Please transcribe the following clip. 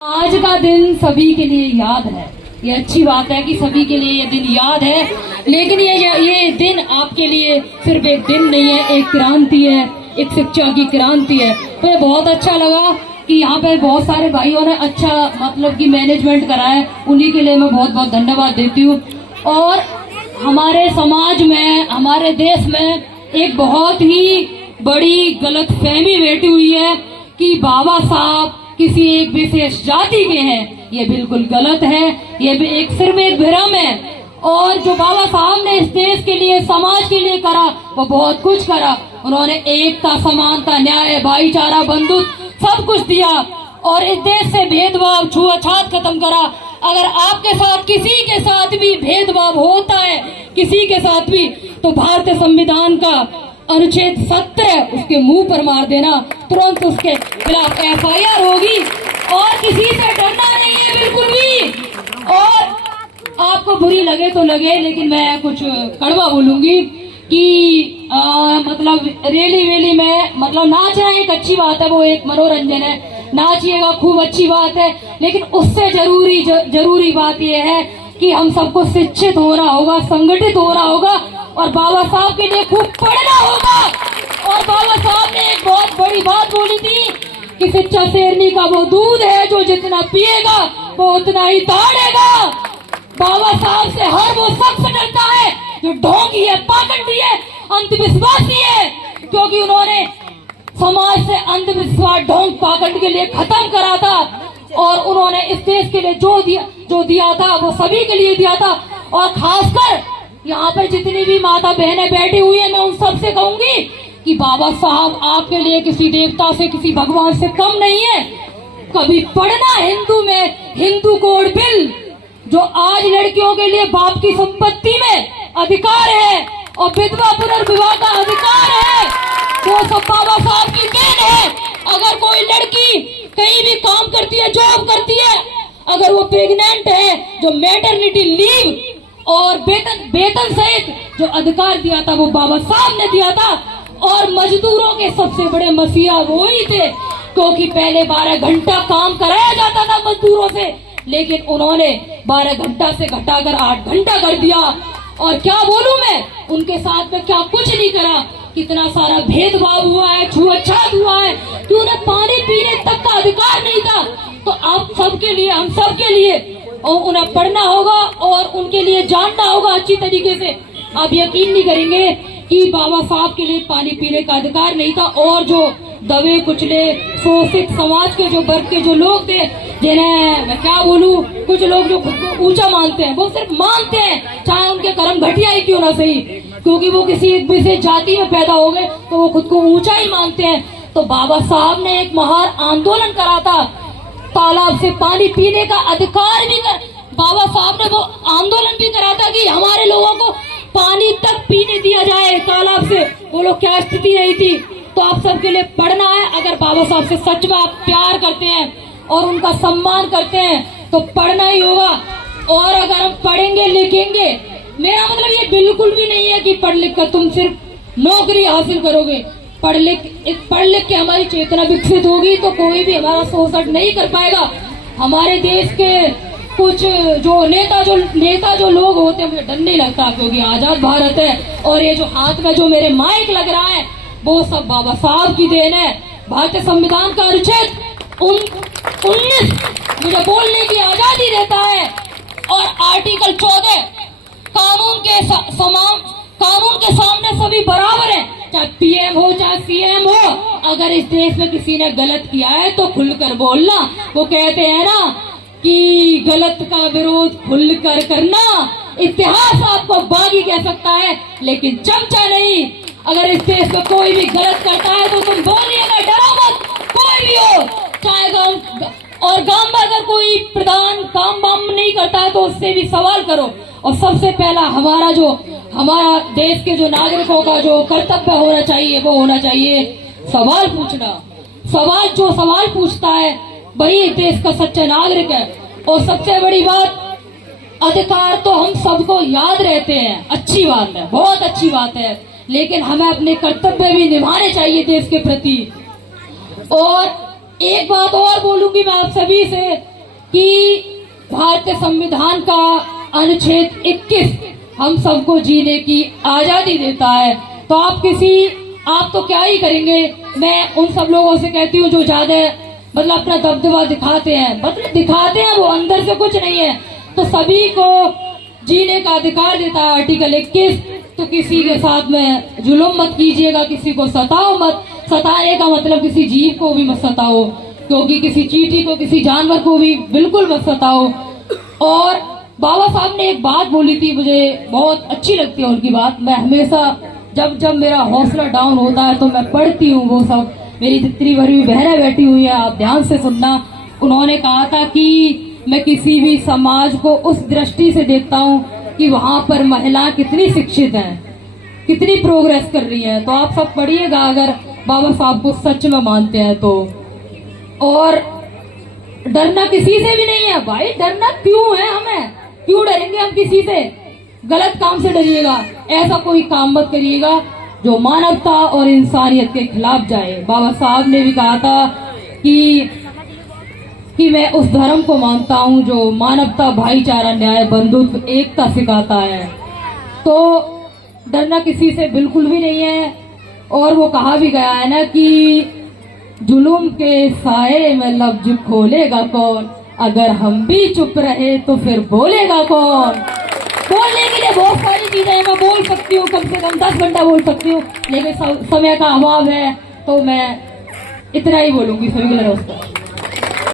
आज का दिन सभी के लिए याद है। ये अच्छी बात है कि सभी के लिए ये दिन याद है, लेकिन ये दिन आपके लिए सिर्फ एक दिन नहीं है, एक क्रांति है, एक शिक्षा की क्रांति है। तो ये बहुत अच्छा लगा कि यहाँ पे बहुत सारे भाइयों ने अच्छा मतलब कि मैनेजमेंट करा है, उन्हीं के लिए मैं बहुत बहुत धन्यवाद देती हूँ। और हमारे समाज में, हमारे देश में एक बहुत ही बड़ी गलतफहमी बैठी हुई है कि बाबा साहब किसी एक विशेष जाति के हैं। ये बिल्कुल गलत है, ये सिर्फ एक भ्रम है। और जो बाबा साहब ने इस देश के लिए, समाज के लिए करा, वो बहुत कुछ करा। उन्होंने एकता, समानता, न्याय, भाईचारा, बंधुत्व सब कुछ दिया और इस देश से भेदभाव, छुआछूत खत्म करा। अगर आपके साथ किसी के साथ भी भेदभाव होता है, किसी के साथ भी, तो भारतीय संविधान का अनुच्छेद 17 उसके मुंह पर मार देना, तुरंत उसके खिलाफ FIR होगी और किसी से डरना नहीं है बिल्कुल भी। और आपको बुरी लगे तो लगे, लेकिन मैं कुछ कड़वा बोलूंगी कि मतलब रैली वेली में मतलब नाचना एक अच्छी बात है, वो एक मनोरंजन है, नाचिएगा, खूब अच्छी बात है। लेकिन उससे जरूरी बात यह है कि हम सबको शिक्षित होना होगा, संगठित होना होगा और बाबा साहब के लिए खूब पढ़ना होगा। और बाबा साहब ने एक बहुत बड़ी बात बोली थी कि शिक्षा शेरनी का वो दूध है जो जितना पिएगा वो उतना ही दौड़ेगा। बाबा साहब से हर वो शख्स डरता है जो ढोंगी है, पाखंडी है, अंधविश्वासी है, क्योंकि उन्होंने समाज से अंधविश्वास, ढोंग, पाखंड के लिए खत्म करा था। और उन्होंने इस देश के लिए जो दिया था वो सभी के लिए दिया था। और खासकर यहाँ पर जितनी भी माता बहनें बैठी हुई है, मैं उन सब से कहूंगी कि बाबा साहब आपके लिए किसी देवता से, किसी भगवान से कम नहीं है। कभी पढ़ना हिंदू में हिंदू कोड बिल, जो आज लड़कियों के लिए बाप की संपत्ति में अधिकार है और विधवा पुनर्विवाह का अधिकार है, वो सब बाबा साहब की देन है। अगर कोई लड़की कहीं भी काम करती है, जॉब करती है, अगर वो प्रेग्नेंट है, जो मैटरनिटी लीव और वेतन सहित जो अधिकार दिया था वो बाबा साहब ने दिया था। और मजदूरों के सबसे बड़े मसीहा वो ही थे, क्योंकि पहले 12 घंटा काम कराया जाता था मजदूरों से, लेकिन उन्होंने 12 घंटा से घटाकर 8 घंटा कर दिया। और क्या बोलूं मैं, उनके साथ में क्या कुछ नहीं करा, कितना सारा भेदभाव हुआ है, छुआछूत हुआ है कि उन्हें पानी पीने तक का अधिकार नहीं था। तो आप सबके लिए, हम सबके लिए, और उन्हें पढ़ना होगा और उनके लिए जानना होगा अच्छी तरीके से। आप यकीन नहीं करेंगे कि बाबा साहब के लिए पानी पीने का अधिकार नहीं था। और जो दबे कुचले शोषित समाज के जो वर्ग के जो लोग थे, जिन्हें मैं क्या बोलूं, कुछ लोग जो खुद को ऊंचा मानते हैं, वो सिर्फ मानते हैं, चाहे उनके कर्म घटिया ही क्यों ना सही, क्योंकि वो किसी एक विशेष जाति में पैदा हो गए तो वो खुद को ऊंचा ही मानते हैं। तो बाबा साहब ने एक महान आंदोलन करा था, तालाब से पानी पीने का अधिकार भी बाबा साहब ने वो आंदोलन भी करा था कि हमारे लोगों को पानी तक पीने दिया जाए तालाब से। वो लोग क्या स्थिति रही थी। तो आप सबके लिए पढ़ना है। अगर बाबा साहब से सच में आप प्यार करते हैं और उनका सम्मान करते हैं तो पढ़ना ही होगा। और अगर हम पढ़ेंगे लिखेंगे, मेरा मतलब ये बिल्कुल भी नहीं है कि पढ़ लिख कर तुम सिर्फ नौकरी हासिल करोगे। पढ़ लिख के हमारी चेतना विकसित होगी तो कोई भी हमारा शोषण नहीं कर पाएगा। हमारे देश के कुछ जो नेता जो लोग होते हैं, मुझे डर नहीं लगता, क्योंकि आजाद भारत है। और ये जो हाथ में जो मेरे माइक लग रहा है वो सब बाबा साहब की देन है। भारतीय संविधान का अनुच्छेद 19 मुझे बोलने की आजादी देता है। और आर्टिकल 14 कानून के सामने सभी बराबर हैं, चाहे PM हो चाहे CM हो। अगर इस देश में किसी ने गलत किया है तो खुलकर बोलना। वो कहते हैं ना कि गलत का विरोध खुलकर करना। इतिहास आपको बागी कह सकता है लेकिन चमचा नहीं। अगर इस देश में कोई भी गलत करता है तो तुम बोलिएगा, डरो मत, कोई भी हो, चाहे गांव में अगर कोई प्रधान काम वाम नहीं करता है तो उससे भी सवाल करो। और सबसे पहला हमारा देश के जो नागरिकों का जो कर्तव्य होना चाहिए वो होना चाहिए सवाल पूछना। जो सवाल पूछता है वही देश का सच्चा नागरिक है। और सबसे बड़ी बात, अधिकार तो हम सबको याद रहते हैं, अच्छी बात है, बहुत अच्छी बात है, लेकिन हमें अपने कर्तव्य भी निभाने चाहिए देश के प्रति। और एक बात और बोलूंगी मैं आप सभी से कि भारतीय संविधान का अनुच्छेद 21 हम सबको जीने की आजादी देता है। तो आप तो क्या ही करेंगे। मैं उन सब लोगों से कहती हूँ जो ज्यादा मतलब अपना दबदबा दिखाते हैं, मतलब दिखाते हैं, वो अंदर से कुछ नहीं है। तो सभी को जीने का अधिकार देता है आर्टिकल 21। तो किसी के साथ में जुल्म मत कीजिएगा, किसी को सताओ मत। सताने का मतलब किसी जीव को भी मत सताओ, क्योंकि किसी चींटी को, किसी जानवर को भी बिल्कुल मत सताओ। और बाबा साहब ने एक बात बोली थी, मुझे बहुत अच्छी लगती है उनकी बात। मैं हमेशा जब मेरा हौसला डाउन होता है तो मैं पढ़ती हूँ वो सब। मेरी जितनी भरी बहनें बैठी हुई है, आप ध्यान से सुनना। उन्होंने कहा था कि मैं किसी भी समाज को उस दृष्टि से देखता हूँ कि वहां पर महिलाएं कितनी शिक्षित हैं, कितनी प्रोग्रेस कर रही हैं। तो आप सब पढ़िएगा अगर बाबा साहब को सच में मानते हैं तो। और डरना किसी से भी नहीं है भाई, डरना क्यों है हमें, क्यों डरेंगे हम किसी से। गलत काम से डरिएगा, ऐसा कोई काम मत करिएगा जो मानवता और इंसानियत के खिलाफ जाए। बाबा साहब ने भी कहा था कि मैं उस धर्म को मानता हूँ जो मानवता, भाईचारा, न्याय, बंधुत्व, एकता सिखाता है। तो डरना किसी से बिल्कुल भी नहीं है। और वो कहा भी गया है ना कि जुलूम के साए में लफ्ज खोलेगा कौन, अगर हम भी चुप रहे तो फिर बोलेगा कौन। बोलने के लिए बहुत सारी चीजें मैं बोल सकती हूँ, कम से कम 10 घंटा बोल सकती हूँ, लेकिन समय का अभाव है तो मैं इतना ही बोलूंगी। सभी को नमस्कार।